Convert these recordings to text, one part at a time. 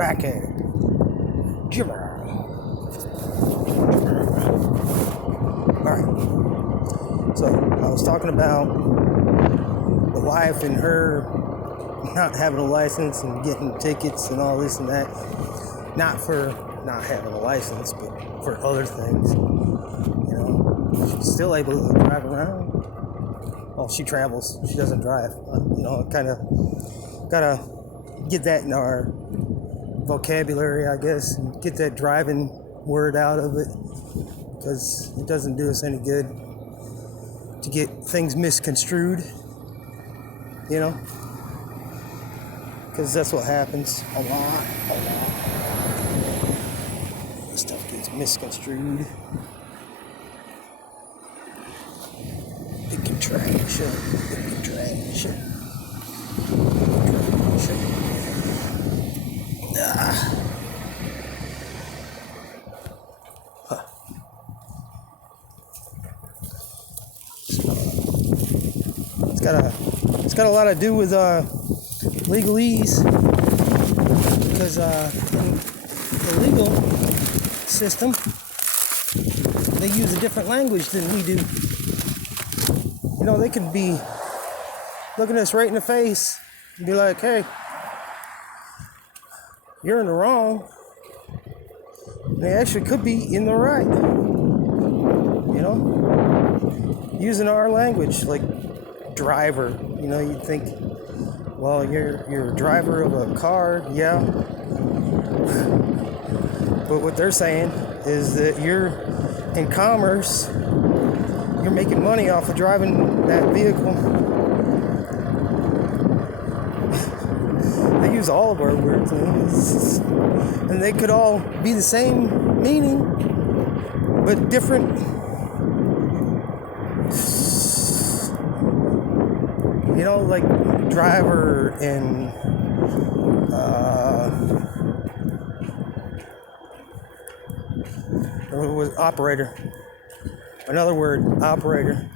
back at it. Jimmer. Alright. So I was talking about the wife and her not having a license and getting tickets and all this and that. Not for not having a license, but for other things. You know, she's still able to drive around. Well, she travels. She doesn't drive. You know, kind of gotta get that in our vocabulary, I guess, and get that driving word out of it, because it doesn't do us any good to get things misconstrued, you know, because that's what happens a lot. Stuff gets misconstrued. Big contraction. Huh. It's got a lot to do with legalese, because in the legal system they use a different language than we do. You know, they could be looking us right in the face and be like, hey, you're in the wrong. And they actually could be in the right. You know? Using our language, like driver. You know, you'd think, well, you're a driver of a car, yeah. But what they're saying is that you're in commerce, you're making money off of driving that vehicle. They use all of our words, and they could all be the same meaning, but different. You know, like driver and was operator. Another word, operator.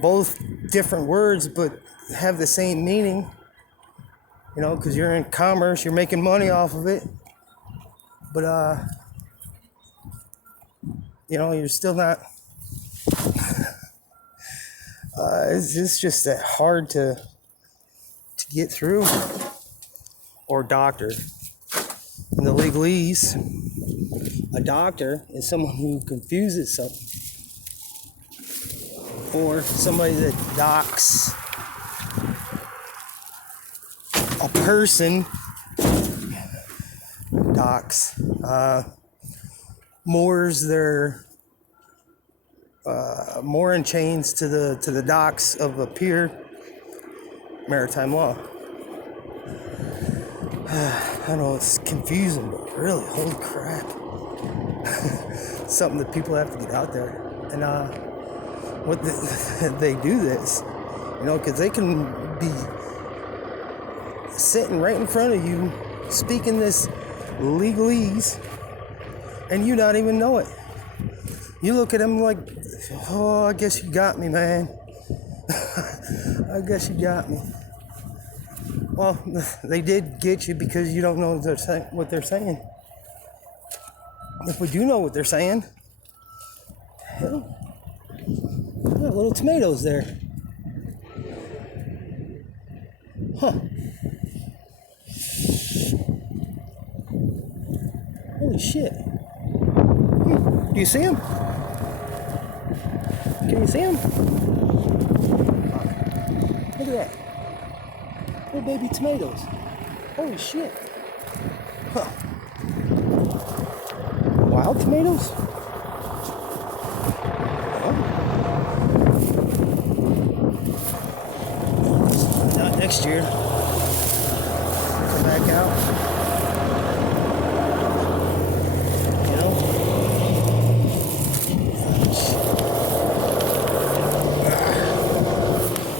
Both different words, but have the same meaning. You know, because you're in commerce, you're making money off of it. But, you know, you're still not... it's just that hard to get through. Or doctor. In the legalese, a doctor is someone who confuses something. Or somebody that docks a person. Docks. Moors their mooring chains to the docks of a pier. Maritime law. I know it's confusing, but really, holy crap. Something that people have to get out there. And they do this, you know, because they can be sitting right in front of you, speaking this legalese, and you not even know it. You look at them like, oh, I guess you got me, man. I guess you got me. Well, they did get you because you don't know what they're saying. If we do know what they're saying, hell, little tomatoes there. Huh. Holy shit. Do you see them? Can you see them? Look at that. Little baby tomatoes. Holy shit. Huh. Wild tomatoes? Not next year. Come back out. You know?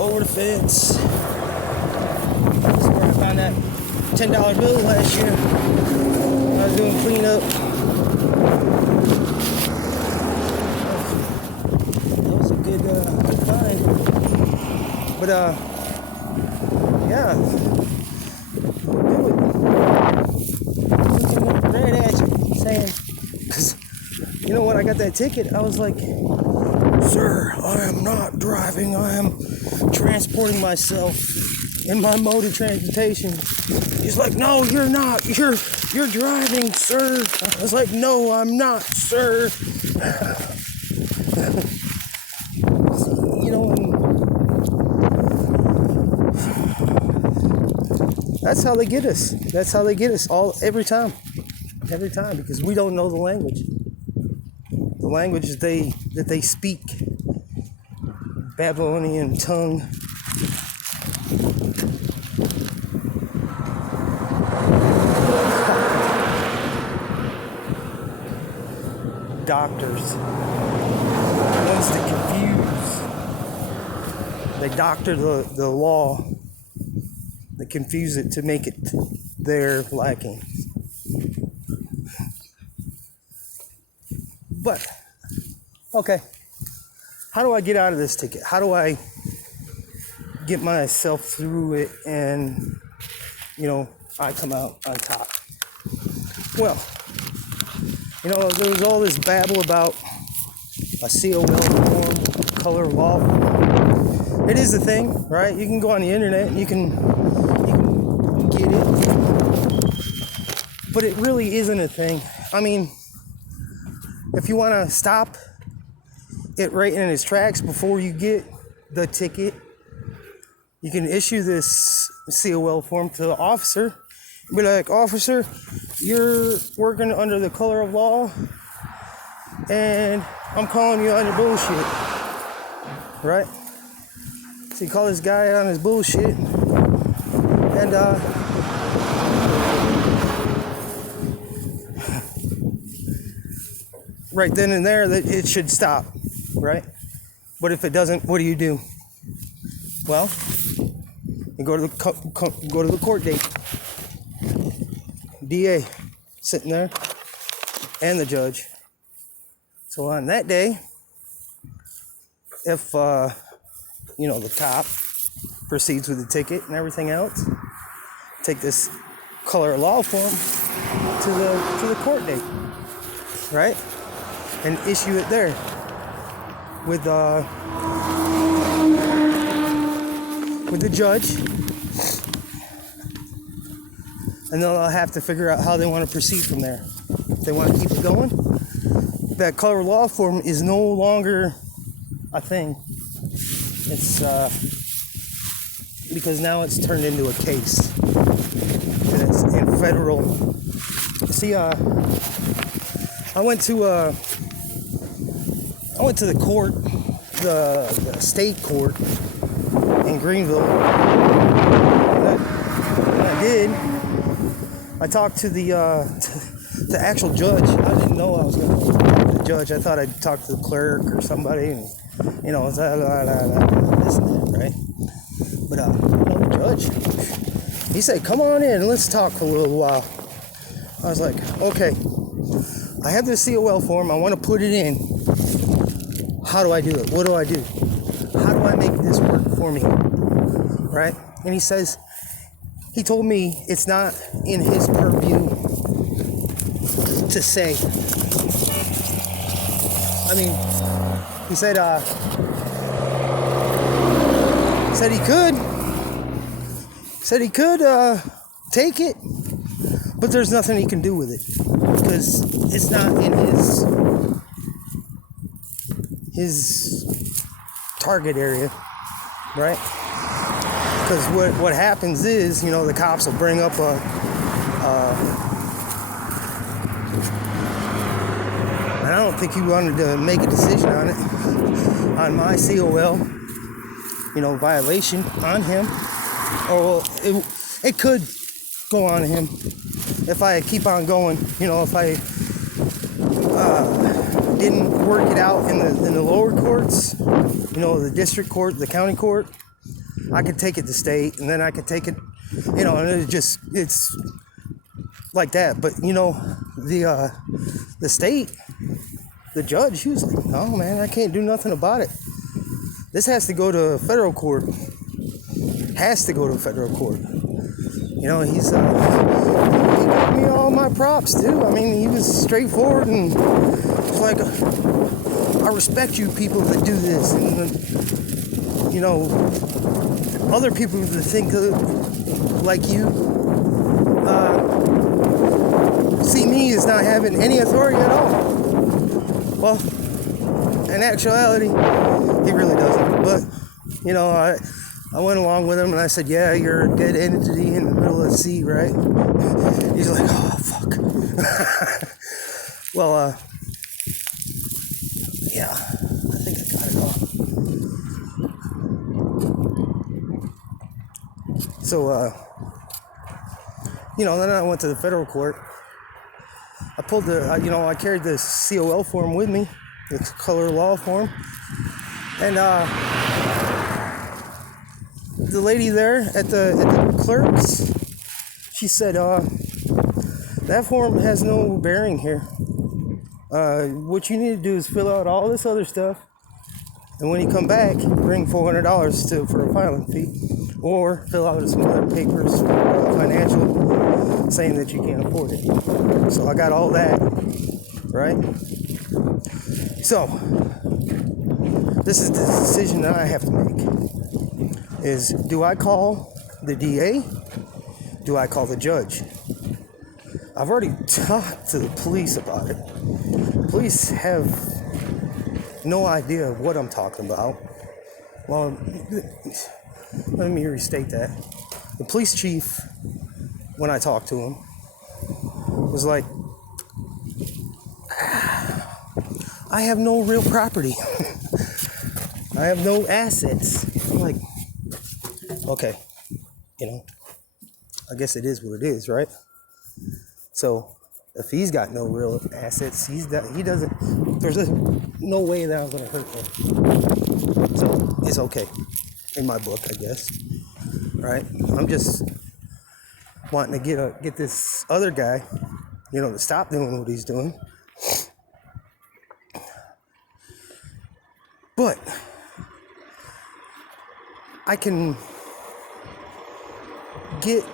Over the fence. This is where I found that $10 bill last year. I was doing cleanup. That was a good find. But yeah, do it. I got that ticket, I was like, sir, I am not driving. I am transporting myself in my mode of transportation. He's like, no, you're not. You're driving, sir. I was like, no, I'm not, sir. You know, that's how they get us. That's how they get us every time, because we don't know the language. The language that they speak, Babylonian tongue. Doctors, ones to confuse. They doctor the law. They confuse it to make it their liking. But, okay, how do I get out of this ticket? How do I get myself through it and, I come out on top? Well, there was all this babble about a COL form, color law form. It is a thing, right? You can go on the internet and you can get it. But it really isn't a thing. I mean, if you want to stop it right in its tracks before you get the ticket, you can issue this COL form to the officer. Be like, officer, you're working under the color of law, and I'm calling you on your bullshit, right? So you call this guy on his bullshit, and right then and there, that it should stop, right? But if it doesn't, what do? Well, you go to the court date. DA sitting there, and the judge. So on that day, if the cop proceeds with the ticket and everything else, take this color of law form to the court date, right, and issue it there with the judge. And then they'll have to figure out how they want to proceed from there. If they want to keep it going, that color law form is no longer a thing. It's because now it's turned into a case. And it's in federal. See, I went to the court, the state court in Greenville. And I did. I talked to the actual judge. I didn't know I was going to talk to the judge. I thought I'd talk to the clerk or somebody, and this and that, right? But the judge, he said, "Come on in and let's talk for a little while." I was like, "Okay, I have this COL form. I want to put it in. How do I do it? What do I do? How do I make this work for me?" Right? And he told me it's not in his purview to say. I mean, he said he could take it, but there's nothing he can do with it because it's not in his target area, right? Because what happens is, the cops will bring up and I don't think he wanted to make a decision on it, on my COL, violation on him, or it could go on him if I keep on going, if I didn't work it out in the lower courts, the district court, the county court. I could take it to state, and then I could take it, and it's like that. But, the state, the judge, he was like, "Oh, man, I can't do nothing about it. This has to go to federal court. Has to go to federal court." He's he gave me all my props too. I mean, he was straightforward and it's like, I respect you people that do this, and other people that think like you see me as not having any authority at all. Well, in actuality, he really doesn't. But I went along with him and I said, yeah, you're a dead entity in the middle of the sea, right? He's like, oh, fuck. Well, yeah, I think I got it all. So, then I went to the federal court. I pulled I carried the COL form with me, the color law form. And, the lady there at the clerks, she said, that form has no bearing here. What you need to do is fill out all this other stuff, and when you come back, bring $400 for a filing fee, or fill out some other papers, financial, saying that you can't afford it. So I got all that, right? So this is the decision that I have to make. Is, do I call the DA? Do I call the judge? I've already talked to the police about it. Police have no idea what I'm talking about. Well, let me restate that. The police chief, when I talked to him, was like, I have no real property. I have no assets. I'm like, okay, I guess it is what it is, right? So if he's got no real assets, there's no way that I'm going to hurt him. So it's okay in my book, I guess, right? I'm just wanting to get this other guy, to stop doing what he's doing. But I can get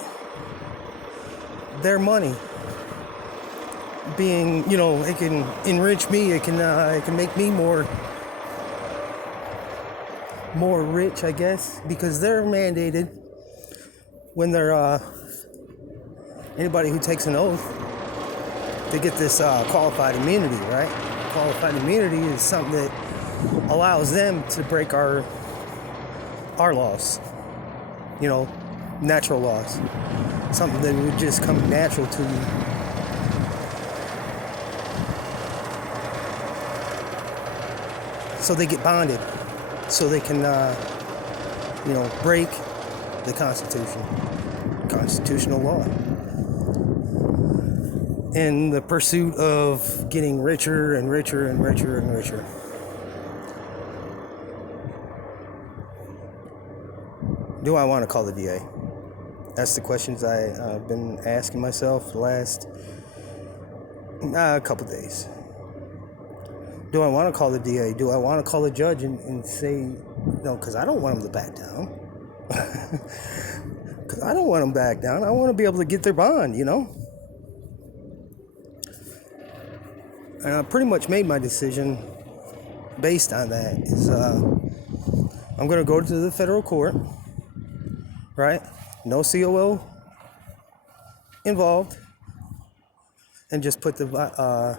their money being, it can enrich me, it can make me more rich, I guess, because they're mandated when they're anybody who takes an oath to get this qualified immunity, right? Qualified immunity is something that allows them to break our laws, natural laws, something that would just come natural to you. So they get bonded, so they can, break the constitutional law, in the pursuit of getting richer and richer and richer and richer. Do I want to call the DA? That's the questions I've been asking myself the last couple days. Do I want to call the DA? Do I want to call the judge and say, because I don't want them to back down. Because I don't want them back down. I want to be able to get their bond, And I pretty much made my decision based on that. I'm going to go to the federal court, right? No COO involved, and just put the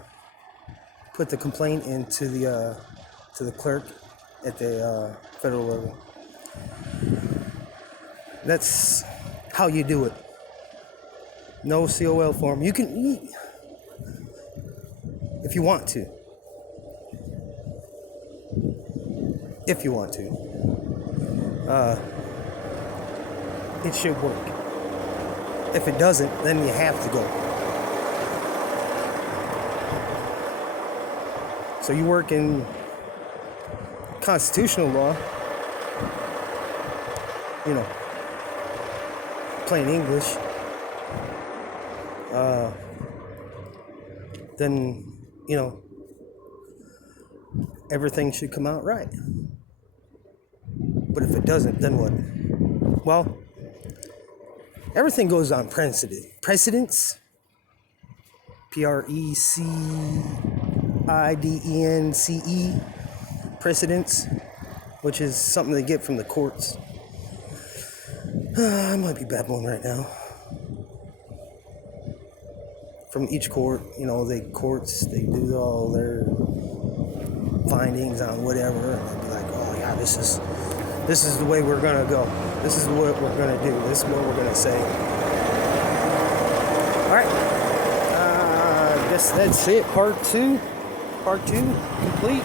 complaint into to the clerk at the federal level. That's how you do it. No COL form. You can, if you want to. If you want to. It should work. If it doesn't, then you have to go. So you work in constitutional law, plain English, then, everything should come out right. But if it doesn't, then what? Well, everything goes on precedence. Precedence, precedence, which is something they get from the courts. I might be babbling right now. From each court, they do all their findings on whatever, and they'll be like, oh yeah, this is the way we're gonna go. This is what we're gonna do. This is what we're gonna say. All right. I guess that's it. Part two complete.